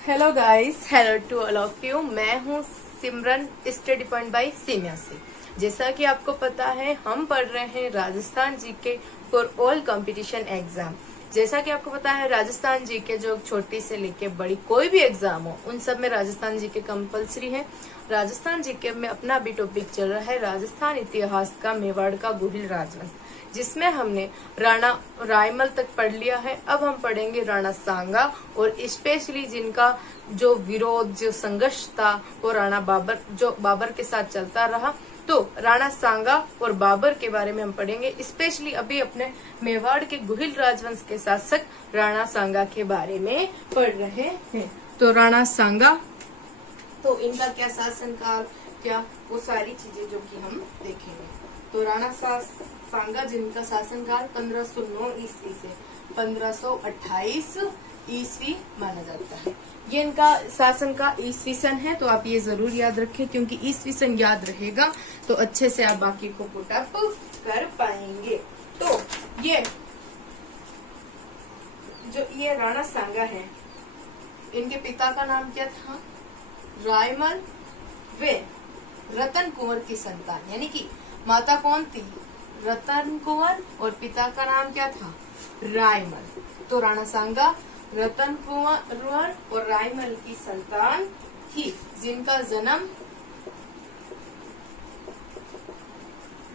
Hello guys, hello to all of you. मैं हूँ Simran, study point by Simiya से। जैसा कि आपको पता है, हम पढ़ रहे हैं Rajasthan GK for all competition exam. जैसा कि आपको पता है, राजस्थान जीके जो छोटी से लेके बड़ी कोई भी एग्जाम हो, उन सब में राजस्थान जीके कंपलसरी है। राजस्थान जीके में अपना भी टॉपिक चल रहा है राजस्थान इतिहास का मेवाड़ का गुहिल राजवंश, जिसमें हमने राणा रायमल तक पढ़ लिया है। अब हम पढ़ेंगे राणा सांगा, और स्पेशली जिनका जो विरोध, जो संघर्ष था, वो राणा बाबर, जो बाबर के साथ चलता रहा। तो राणा सांगा और बाबर के बारे में हम पढ़ेंगे। स्पेशली अभी अपने मेवाड़ के गुहिल राजवंश के शासक राणा सांगा के बारे में पढ़ रहे हैं। तो राणा सांगा, तो इनका क्या शासनकाल, क्या वो सारी चीजें जो कि हम देखेंगे। तो राणा सांगा जिनका शासनकाल 1509 ईस्वी से 1528 ईस्वी माना जाता है। ये इनका शासन का ईस्वी सन है, तो आप ये जरूर याद रखें, क्योंकि ईस्वी सन याद रहेगा तो अच्छे से आप बाकी को पुट अप कर पाएंगे। तो ये राणा सांगा है, इनके पिता का नाम क्या था? रायमल। वे रतन कुंवर की संतान, यानी कि माता कौन थी? रतन कुंवर, और पिता का नाम क्या था? रायमल। तो राणा सांगा रतन कुंवर और रायमल की संतान थी, जिनका जन्म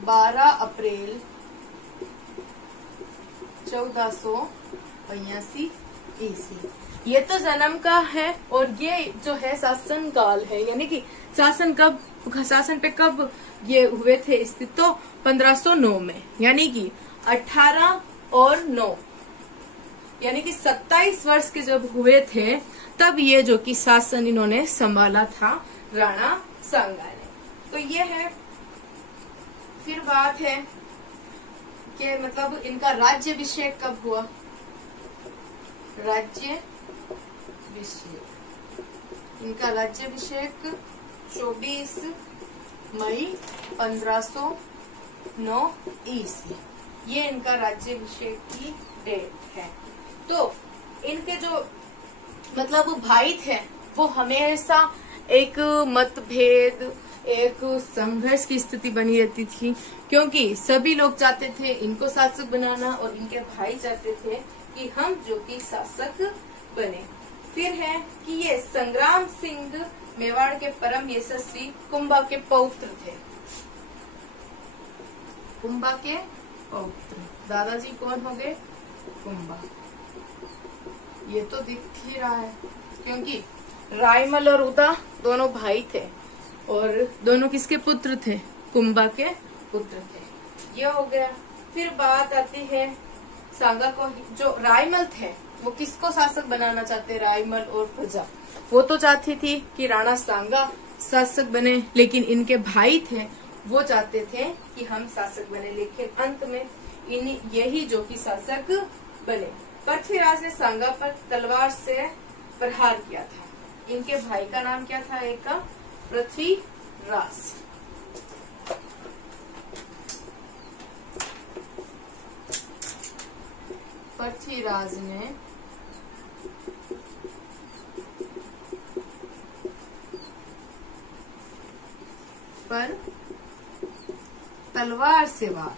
12 अप्रैल 1482 ईस्वी। ये तो जन्म का है, और ये जो है शासन काल है, यानी कि शासन पे कब ये हुए थे स्थित? तो 1509 में, यानी कि 18 और 9, यानी कि 27 वर्ष के जब हुए थे, तब ये जो कि शासन इन्होंने संभाला था राणा सांगा ने। तो ये है। फिर बात है कि मतलब इनका राज्याभिषेक कब हुआ? इनका राज्याभिषेक 24 मई 1509 ईस्वी, ये इनका राज्याभिषेक की डेट है। तो इनके जो मतलब भाई थे, वो हमेशा एक मतभेद, एक संघर्ष की स्थिति बनी रहती थी, क्योंकि सभी लोग चाहते थे इनको शासक बनाना, और इनके भाई चाहते थे कि हम जो कि शासक बने। फिर है कि ये संग्राम सिंह मेवाड़ के परम यशस्वी कुंभा के पौत्र थे। कुंभा के पौत्र, दादाजी कौन हो गए? कुंभा। ये तो दिख ही रहा है, क्योंकि रायमल और उदा दोनों भाई थे, और दोनों किसके पुत्र थे? कुंभा के पुत्र थे। ये हो गया। फिर बात आती है सांगा को। जो रायमल थे, वो किसको शासक बनाना चाहते? रायमल और प्रजा, वो तो चाहती थी कि राणा सांगा शासक बने, लेकिन इनके भाई थे, वो चाहते थे कि हम शासक बने, लेकिन अंत में यही जो कि शासक बने। पृथ्वीराज ने सांगा पर तलवार से प्रहार किया था। इनके भाई का नाम क्या था? एक का पृथ्वीराज। पृथ्वीराज ने पर तलवार से वार,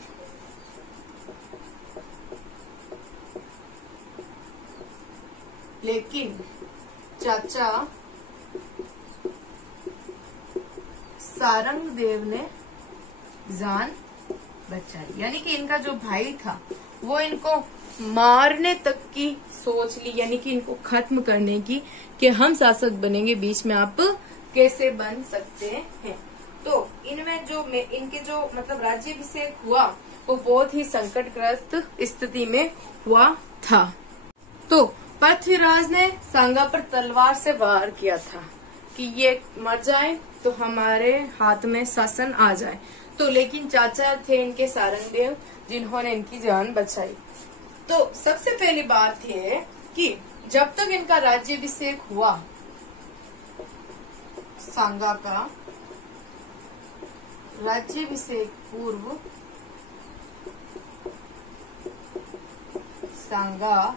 लेकिन चाचा सारंग देव ने जान बचाई। यानी कि इनका जो भाई था, वो इनको मारने तक की सोच ली, यानी कि इनको खत्म करने की, कि हम शासक बनेंगे, बीच में आप कैसे बन सकते हैं। तो इनमें जो इनके जो मतलब राज्याभिषेक हुआ, वो बहुत ही संकटग्रस्त स्थिति में हुआ था। तो पृथ्वीराज ने सांगा पर तलवार से वार किया था कि ये मर जाए तो हमारे हाथ में शासन आ जाए। तो लेकिन चाचा थे इनके सारंगदेव, जिन्होंने इनकी जान बचाई। तो सबसे पहली बात है कि जब तक इनका राज्याभिषेक हुआ, सांगा का राज्याभिषेक पूर्व सांगा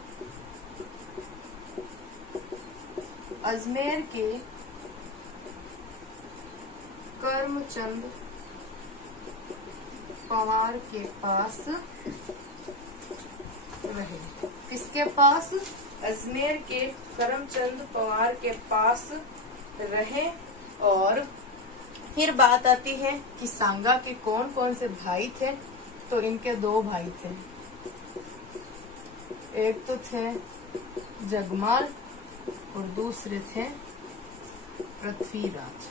अजमेर के करमचंद पवार के पास रहे। किसके पास? अजमेर के करमचंद पवार के पास रहे। और फिर बात आती है कि सांगा के कौन कौन से भाई थे। तो इनके दो भाई थे, एक तो थे जगमाल और दूसरे थे पृथ्वीराज।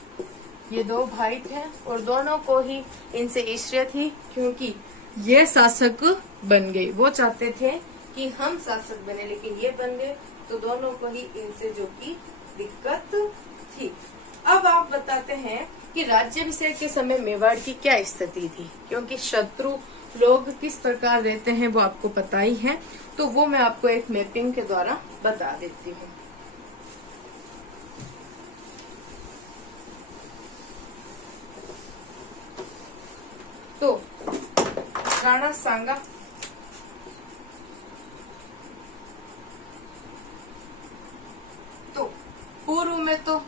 ये दो भाई थे और दोनों को ही इनसे ईर्ष्या थी, क्योंकि ये शासक बन गए। वो चाहते थे कि हम शासक बने, लेकिन ये बन गए, तो दोनों को ही इनसे जो की दिक्कत थी। अब आप बताते हैं कि राज्याभिषेक के समय मेवाड़ की क्या स्थिति थी, क्योंकि शत्रु लोग किस प्रकार रहते हैं वो आपको पता ही है। तो वो मैं आपको एक मैपिंग के द्वारा बता देती हूँ। तो राणा सांगा तो पूर्व में तो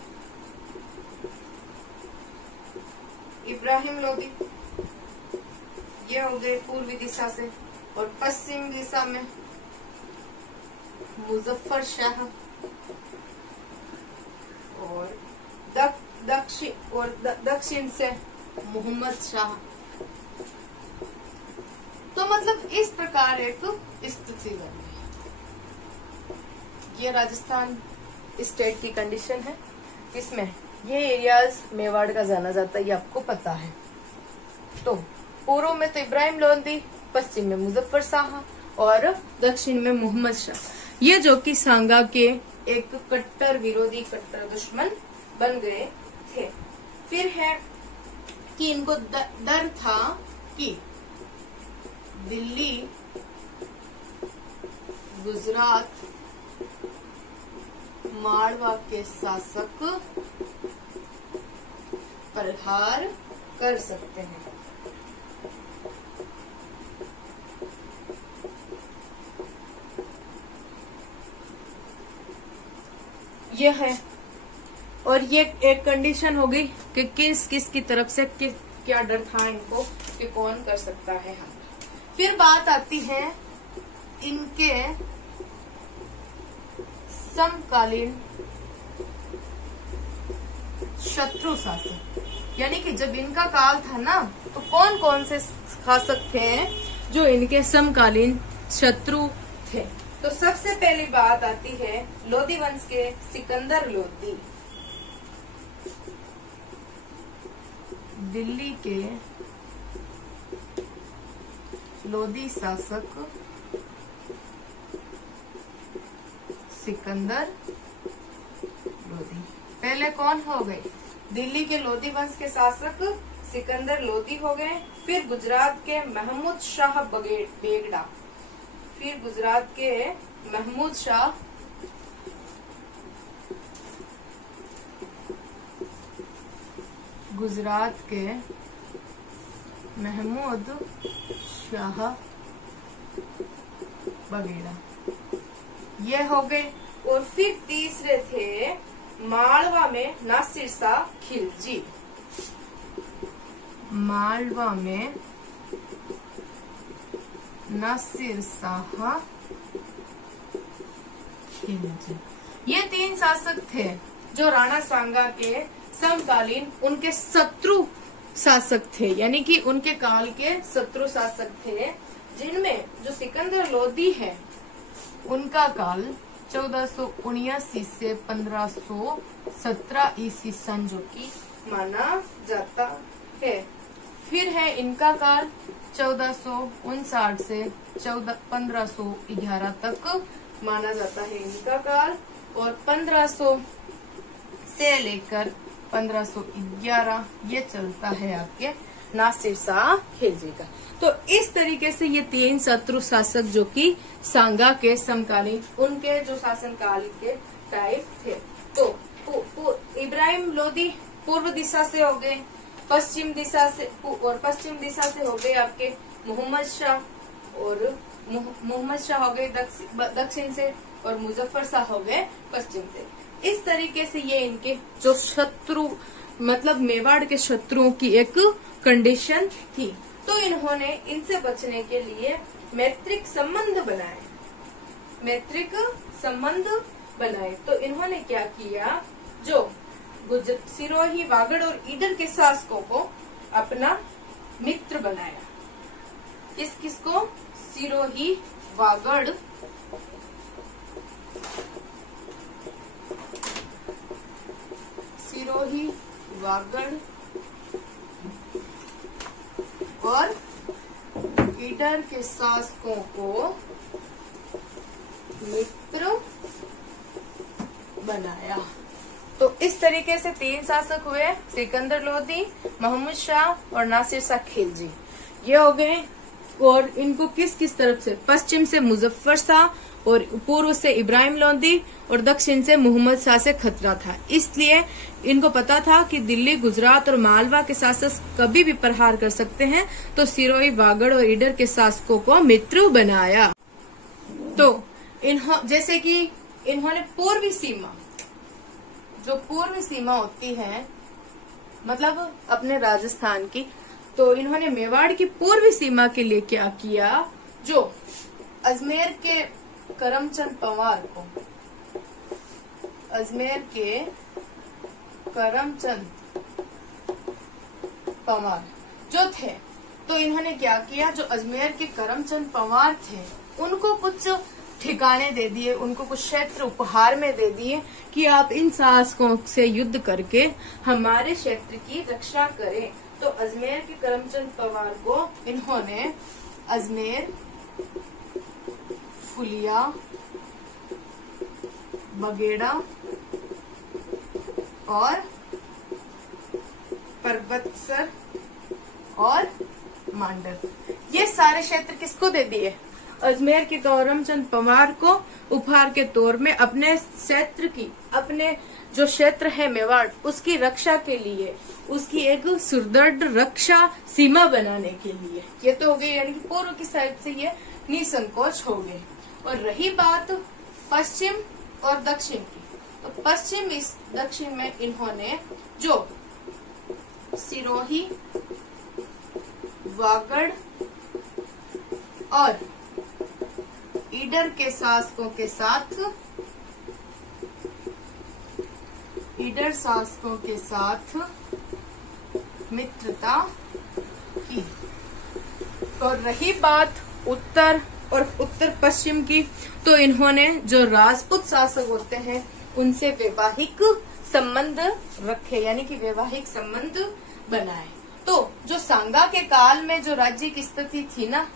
इब्राहिम लोदी, ये हो गए पूर्वी दिशा से, और पश्चिम दिशा में मुजफ्फर शाह, और दक्षिण से मोहम्मद शाह। तो मतलब इस प्रकार एक स्थिति बन गई। ये राजस्थान स्टेट की कंडीशन है। इसमें ये एरियाज मेवाड़ का जाना जाता है, ये आपको पता है। तो पूर्व में तो इब्राहिम लोदी, पश्चिम में मुजफ्फर शाह और दक्षिण में मोहम्मद शाह। ये जो कि सांगा के एक कट्टर विरोधी, कट्टर दुश्मन बन गए थे। फिर है कि इनको डर था कि दिल्ली, गुजरात, मारवा के शासक प्रहार कर सकते हैं। यह है, और ये एक कंडीशन हो गई कि किस किस की तरफ से क्या डर था इनको कि कौन कर सकता है हम। फिर बात आती है इनके समकालीन शत्रु शासक, यानी कि जब इनका काल था ना, तो कौन कौन से शासक थे जो इनके समकालीन शत्रु थे। तो सबसे पहली बात आती है लोदी वंश के सिकंदर लोदी, दिल्ली के लोदी शासक सिकंदर लोदी। पहले कौन हो गए? दिल्ली के लोदी वंश के शासक सिकंदर लोदी हो गए। फिर गुजरात के महमूद शाह बेगड़ा, फिर गुजरात के महमूद शाह बगेड़ा, ये हो गए। और फिर तीसरे थे मालवा में नासिर शाह खिलजी, मालवा में नासिर शाह खिलजी। ये तीन शासक थे जो राणा सांगा के समकालीन उनके शत्रु शासक थे, यानी कि उनके काल के शत्रु शासक थे, जिनमें जो सिकंदर लोदी है उनका काल 1479 से 1517 ईस्वी सन जो की माना जाता है। फिर है इनका काल 1459 से 1511 तक माना जाता है इनका काल, और 1500 से लेकर 1511 ये चलता है आपके नासिर शाह खिलजी का। तो इस तरीके से ये तीन शत्रु शासक जो कि सांगा के समकालीन उनके जो शासन काल के टाइप थे। तो इब्राहिम लोदी पूर्व दिशा से हो गए, पश्चिम दिशा से हो गए आपके मोहम्मद शाह, और मोहम्मद शाह हो गए दक्षिण से, और मुजफ्फर शाह हो गए पश्चिम से। इस तरीके से ये इनके जो शत्रु मतलब मेवाड़ के शत्रुओं की एक कंडीशन थी। तो इन्होंने इनसे बचने के लिए मैत्रिक संबंध बनाए, मैत्रिक संबंध बनाए। तो इन्होंने क्या किया, जो सिरोही, वागड़ और ईडर के शासकों को अपना मित्र बनाया। किसको? सिरोही, वागड़ और ईडर के शासकों को मित्र बनाया। तो इस तरीके से 3 शासक हुए, सिकंदर लोदी, मोहम्मद शाह और नासिर शाह खिलजी, ये हो गए। और इनको किस तरफ से? पश्चिम से मुजफ्फर शाह और पूर्व से इब्राहिम लोदी और दक्षिण से मोहम्मद शाह से खतरा था। इसलिए इनको पता था कि दिल्ली, गुजरात और मालवा के शासक कभी भी प्रहार कर सकते हैं। तो सिरोही, वागड़ और ईडर के शासकों को मित्र बनाया। तो जैसे कि इन्होंने पूर्वी सीमा, जो पूर्वी सीमा होती है मतलब अपने राजस्थान की, तो इन्होंने मेवाड़ की पूर्वी सीमा के लिए क्या किया, जो अजमेर के करमचंद पंवार को, अजमेर के करमचंद पंवार जो थे, तो इन्होंने क्या किया, जो अजमेर के करमचंद पंवार थे उनको कुछ ठिकाने दे दिए, उनको कुछ क्षेत्र उपहार में दे दिए कि आप इन शासकों से युद्ध करके हमारे क्षेत्र की रक्षा करें। तो अजमेर के करमचंद पंवार को इन्होंने अजमेर, फुलिया, बगेड़ा और परबतसर और मांडर, ये सारे क्षेत्र किसको दे दिए? अजमेर के करमचंद पंवार को उपहार के तौर में अपने क्षेत्र की, अपने जो क्षेत्र है मेवाड़, उसकी रक्षा के लिए, उसकी एक सुदृढ़ रक्षा सीमा बनाने के लिए। ये तो हो गई, यानी कि पूर्व की साइड से ये निसंकोच हो गए। और रही बात पश्चिम और दक्षिण की, तो पश्चिम इस दक्षिण में इन्होंने जो सिरोही, वागड़ और ईडर के शासकों के साथ, ईडर शासकों के साथ मित्रता की। और रही बात उत्तर और उत्तर पश्चिम की, तो इन्होंने जो राजपूत शासक होते हैं उनसे वैवाहिक संबंध रखे, यानी कि वैवाहिक संबंध बनाए। तो जो सांगा के काल में जो राज्य की स्थिति थी ना,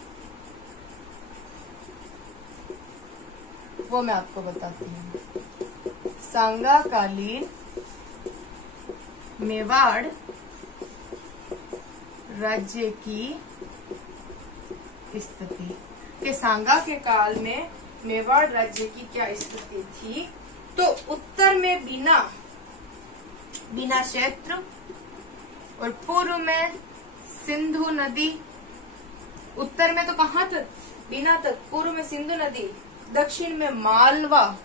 वो मैं आपको बताती हूँ। सांगा कालीन मेवाड़ राज्य की स्थिति, के सांगा के काल में मेवाड़ राज्य की क्या स्थिति थी, तो उत्तर में बीना क्षेत्र और पूर्व में सिंधु नदी, उत्तर में तो कहाँ तक? बीना तक, पूर्व में सिंधु नदी, दक्षिण में मालवा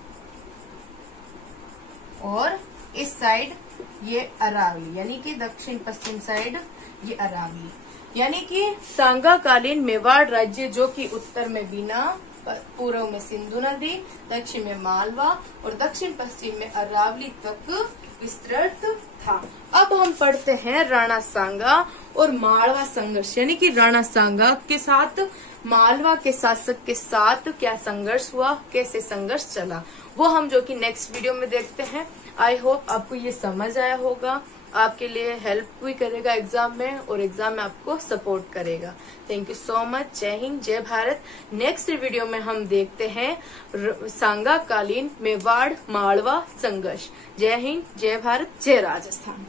और इस साइड ये अरावली, यानी कि दक्षिण पश्चिम साइड ये अरावली, यानी कि सांगा कालीन मेवाड़ राज्य जो कि उत्तर में बीना, पूर्व में सिंधु नदी, दक्षिण में मालवा और दक्षिण पश्चिम में अरावली तक विस्तृत था। अब हम पढ़ते हैं राणा सांगा और मालवा संघर्ष, यानी कि राणा सांगा के साथ मालवा के शासक के साथ क्या संघर्ष हुआ, कैसे संघर्ष चला, वो हम जो कि नेक्स्ट वीडियो में देखते हैं। आई होप आपको ये समझ आया होगा, आपके लिए हेल्प भी करेगा एग्जाम में और एग्जाम में आपको सपोर्ट करेगा। Thank you so much. जय हिंद, जय भारत। नेक्स्ट वीडियो में हम देखते हैं सांगा कालीन मेवाड़ मालवा संघर्ष। जय हिंद, जय भारत, जय राजस्थान।